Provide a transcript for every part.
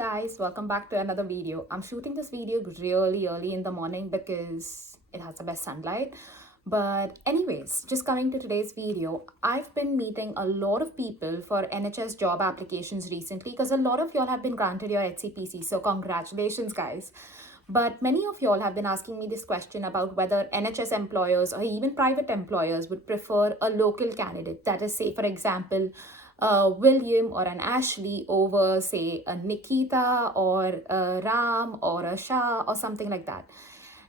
Guys, welcome back to another video. I'm shooting this video really early in the morning because it has the best sunlight. But anyways, just coming to today's video, I've been meeting a lot of people for NHS job applications recently because a lot of y'all have been granted your HCPC, so congratulations guys. But many of y'all have been asking me this question about whether NHS employers or even private employers would prefer a local candidate, that is, say for example, William or an Ashley over, say, a Nikita or a Ram or a Shah or something like that.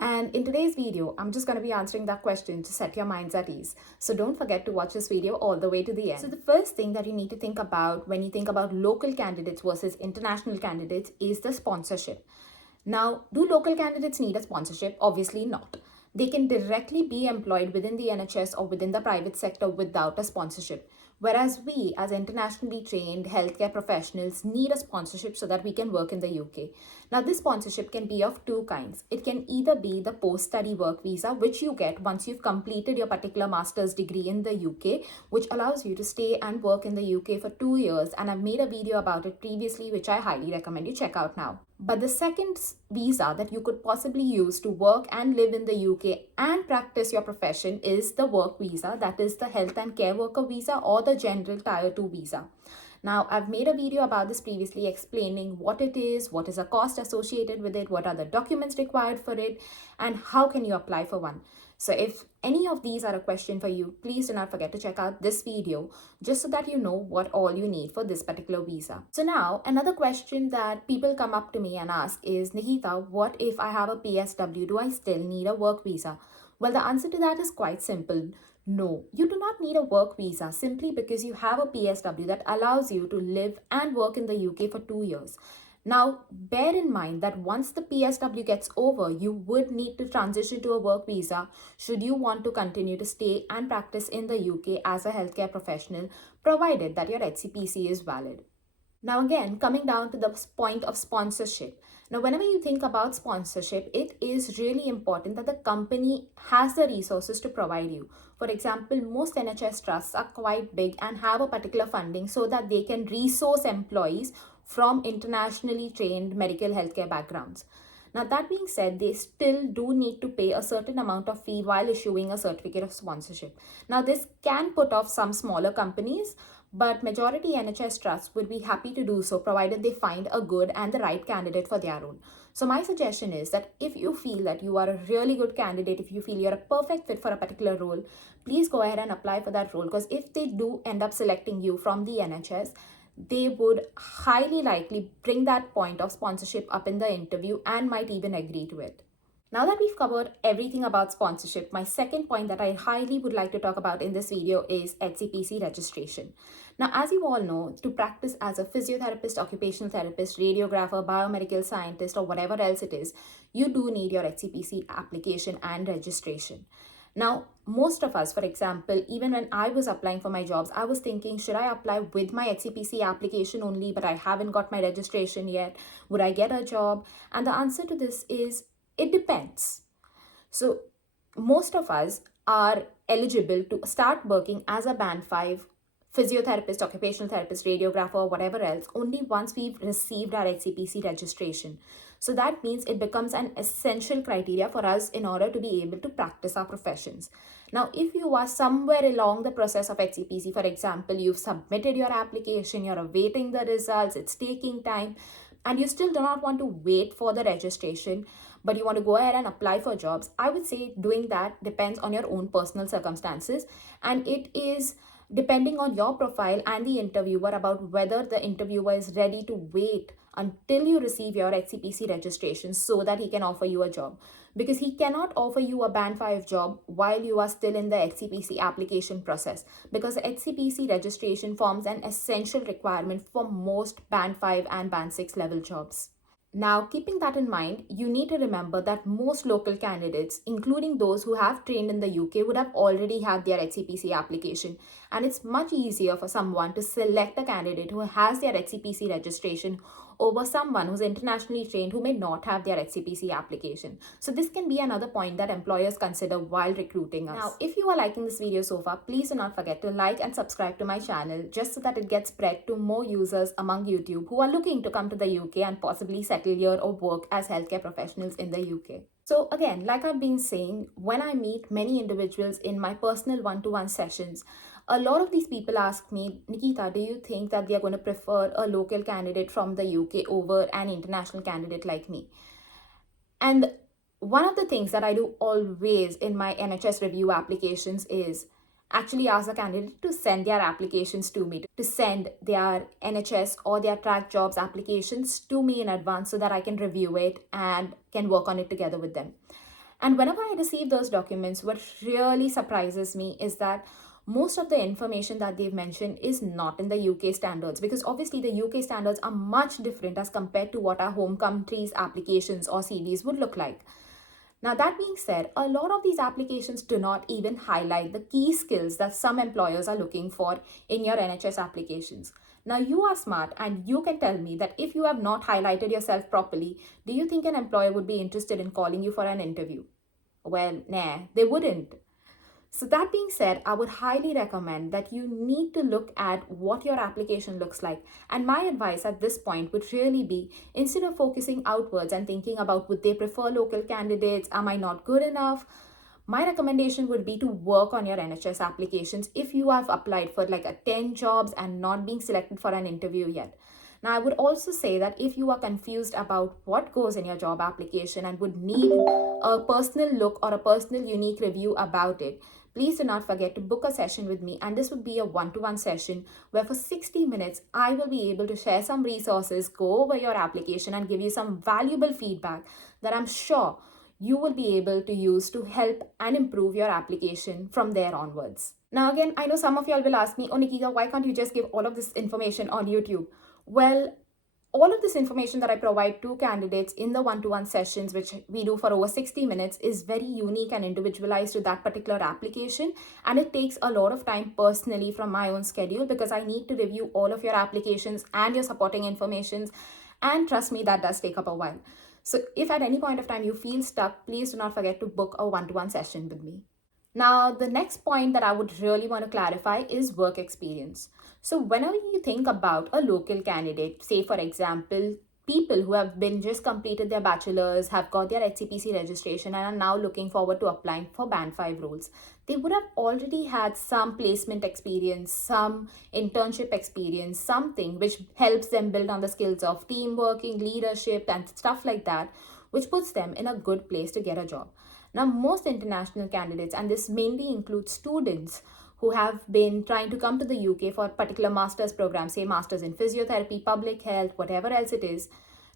And in today's video, I'm just going to be answering that question to set your minds at ease. So don't forget to watch this video all the way to the end. So the first thing that you need to think about when you think about local candidates versus international candidates is the sponsorship. Now, do local candidates need a sponsorship? Obviously not. They can directly be employed within the NHS or within the private sector without a sponsorship. Whereas we, as internationally trained healthcare professionals, need a sponsorship so that we can work in the UK. Now, this sponsorship can be of two kinds. It can either be the post-study work visa, which you get once you've completed your particular master's degree in the UK, which allows you to stay and work in the UK for 2 years. And I've made a video about it previously, which I highly recommend you check out now. But the second visa that you could possibly use to work and live in the UK and practice your profession is the work visa, that is the health and care worker visa or the general tier 2 visa. Now, I've made a video about this previously explaining what it is, what is the cost associated with it, what are the documents required for it, and how can you apply for one. So if any of these are a question for you, please do not forget to check out this video just so that you know what all you need for this particular visa. So now, another question that people come up to me and ask is, Nikita, what if I have a PSW? Do I still need a work visa? Well, the answer to that is quite simple. No, you do not need a work visa simply because you have a PSW that allows you to live and work in the UK for 2 years. Now, bear in mind that once the PSW gets over, you would need to transition to a work visa should you want to continue to stay and practice in the UK as a healthcare professional, provided that your HCPC is valid. Now again, coming down to the point of sponsorship. Now, whenever you think about sponsorship, it is really important that the company has the resources to provide you. For example, most NHS trusts are quite big and have a particular funding so that they can resource employees from internationally trained medical healthcare backgrounds. Now, that being said, they still do need to pay a certain amount of fee while issuing a certificate of sponsorship. Now, this can put off some smaller companies, but majority NHS trusts would be happy to do so provided they find a good and the right candidate for their own. So my suggestion is that if you feel that you are a really good candidate, if you feel you're a perfect fit for a particular role, please go ahead and apply for that role, because if they do end up selecting you from the NHS, they would highly likely bring that point of sponsorship up in the interview and might even agree to it. Now that we've covered everything about sponsorship, my second point that I highly would like to talk about in this video is HCPC registration. Now, as you all know, to practice as a physiotherapist, occupational therapist, radiographer, biomedical scientist, or whatever else it is, you do need your HCPC application and registration. Now, most of us, for example, even when I was applying for my jobs, I was thinking, should I apply with my HCPC application only, but I haven't got my registration yet? Would I get a job? And the answer to this is, it depends. So most of us are eligible to start working as a band 5 physiotherapist, occupational therapist, radiographer, or whatever else only once we've received our HCPC registration. So that means it becomes an essential criteria for us in order to be able to practice our professions. Now, if you are somewhere along the process of HCPC, for example, you've submitted your application, you're awaiting the results, it's taking time, and you still do not want to wait for the registration, but you want to go ahead and apply for jobs, I would say doing that depends on your own personal circumstances, and it is depending on your profile and the interviewer about whether the interviewer is ready to wait until you receive your HCPC registration so that he can offer you a job. Because he cannot offer you a band 5 job while you are still in the HCPC application process, because the HCPC registration forms an essential requirement for most band 5 and band 6 level jobs. Now, keeping that in mind, you need to remember that most local candidates, including those who have trained in the UK, would have already had their HCPC application. And it's much easier for someone to select a candidate who has their HCPC registration over someone who's internationally trained who may not have their HCPC application. So this can be another point that employers consider while recruiting us. Now, if you are liking this video so far, please do not forget to like and subscribe to my channel just so that it gets spread to more users among YouTube who are looking to come to the UK and possibly settle here or work as healthcare professionals in the UK. So again, like I've been saying, when I meet many individuals in my personal one-to-one sessions, a lot of these people ask me, Nikita, do you think that they are going to prefer a local candidate from the UK over an international candidate like me? And one of the things that I do always in my NHS review applications is actually ask the candidate to send their applications to me, to send their NHS or their track jobs applications to me in advance so that I can review it and can work on it together with them. And whenever I receive those documents, what really surprises me is that most of the information that they've mentioned is not in the UK standards, because obviously the UK standards are much different as compared to what our home country's applications or CVs would look like. Now, that being said, a lot of these applications do not even highlight the key skills that some employers are looking for in your NHS applications. Now, you are smart and you can tell me that if you have not highlighted yourself properly, do you think an employer would be interested in calling you for an interview? Well, nah, they wouldn't. So that being said, I would highly recommend that you need to look at what your application looks like. And my advice at this point would really be, instead of focusing outwards and thinking about would they prefer local candidates, am I not good enough? My recommendation would be to work on your NHS applications if you have applied for like 10 jobs and not being selected for an interview yet. Now, I would also say that if you are confused about what goes in your job application and would need a personal look or a personal unique review about it, please do not forget to book a session with me, and this would be a one-to-one session where for 60 minutes, I will be able to share some resources, go over your application and give you some valuable feedback that I'm sure you will be able to use to help and improve your application from there onwards. Now again, I know some of y'all will ask me, oh Nikita, why can't you just give all of this information on YouTube? Well, all of this information that I provide to candidates in the one-to-one sessions, which we do for over 60 minutes, is very unique and individualized to that particular application. And it takes a lot of time personally from my own schedule because I need to review all of your applications and your supporting informations. And trust me, that does take up a while. So if at any point of time you feel stuck, please do not forget to book a one-to-one session with me. Now, the next point that I would really want to clarify is work experience. So whenever you think about a local candidate, say for example, people who have been just completed their bachelor's, have got their HCPC registration and are now looking forward to applying for Band 5 roles, they would have already had some placement experience, some internship experience, something which helps them build on the skills of team working, leadership and stuff like that, which puts them in a good place to get a job. Now, most international candidates, and this mainly includes students who have been trying to come to the UK for a particular master's program, say masters in physiotherapy, public health, whatever else it is,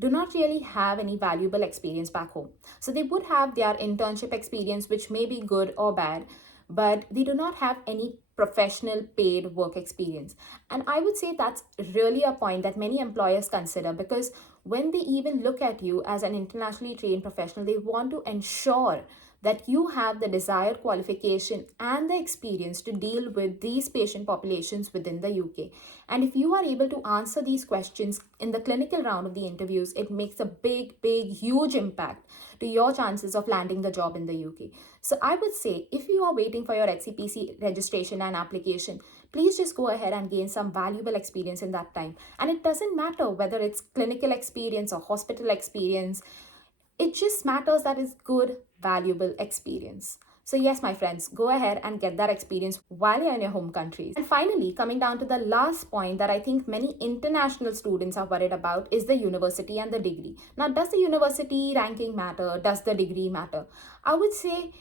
do not really have any valuable experience back home. So they would have their internship experience, which may be good or bad, but they do not have any professional paid work experience. And I would say that's really a point that many employers consider, because when they even look at you as an internationally trained professional, they want to ensure that you have the desired qualification and the experience to deal with these patient populations within the UK. And if you are able to answer these questions in the clinical round of the interviews, it makes a big, huge impact to your chances of landing the job in the UK. So I would say if you are waiting for your HCPC registration and application, please just go ahead and gain some valuable experience in that time. And it doesn't matter whether it's clinical experience or hospital experience. It just matters that it's good, valuable experience. So yes, my friends, go ahead and get that experience while you're in your home countries. And finally, coming down to the last point that I think many international students are worried about is the university and the degree. Now, does the university ranking matter? Does the degree matter? I would say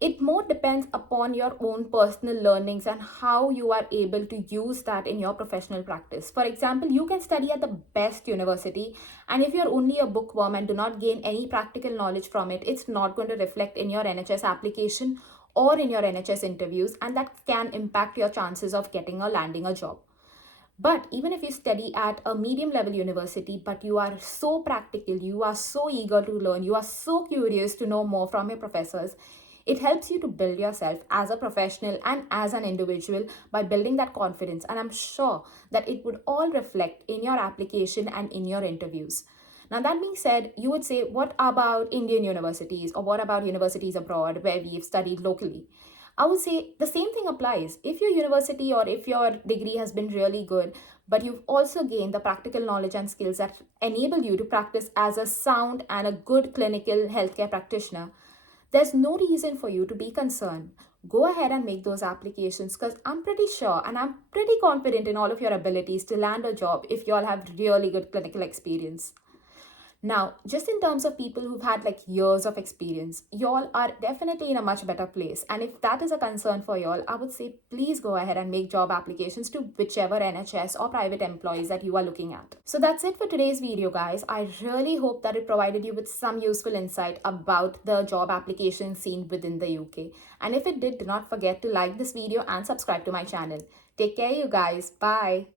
it more depends upon your own personal learnings and how you are able to use that in your professional practice. For example, you can study at the best university, and if you're only a bookworm and do not gain any practical knowledge from it, it's not going to reflect in your NHS application or in your NHS interviews, and that can impact your chances of getting or landing a job. But even if you study at a medium level university, but you are so practical, you are so eager to learn, you are so curious to know more from your professors, It helps you to build yourself as a professional and as an individual by building that confidence. And I'm sure that it would all reflect in your application and in your interviews. Now, that being said, you would say, what about Indian universities or what about universities abroad where we've studied locally? I would say the same thing applies. If your university or if your degree has been really good, but you've also gained the practical knowledge and skills that enable you to practice as a sound and a good clinical healthcare practitioner, there's no reason for you to be concerned. Go ahead and make those applications because I'm pretty sure and I'm pretty confident in all of your abilities to land a job if you all have really good clinical experience. Now, just in terms of people who've had like years of experience, y'all are definitely in a much better place. And if that is a concern for y'all, I would say please go ahead and make job applications to whichever NHS or private employees that you are looking at. So that's it for today's video, guys. I really hope that it provided you with some useful insight about the job application scene within the UK. And if it did, do not forget to like this video and subscribe to my channel. Take care, you guys. Bye.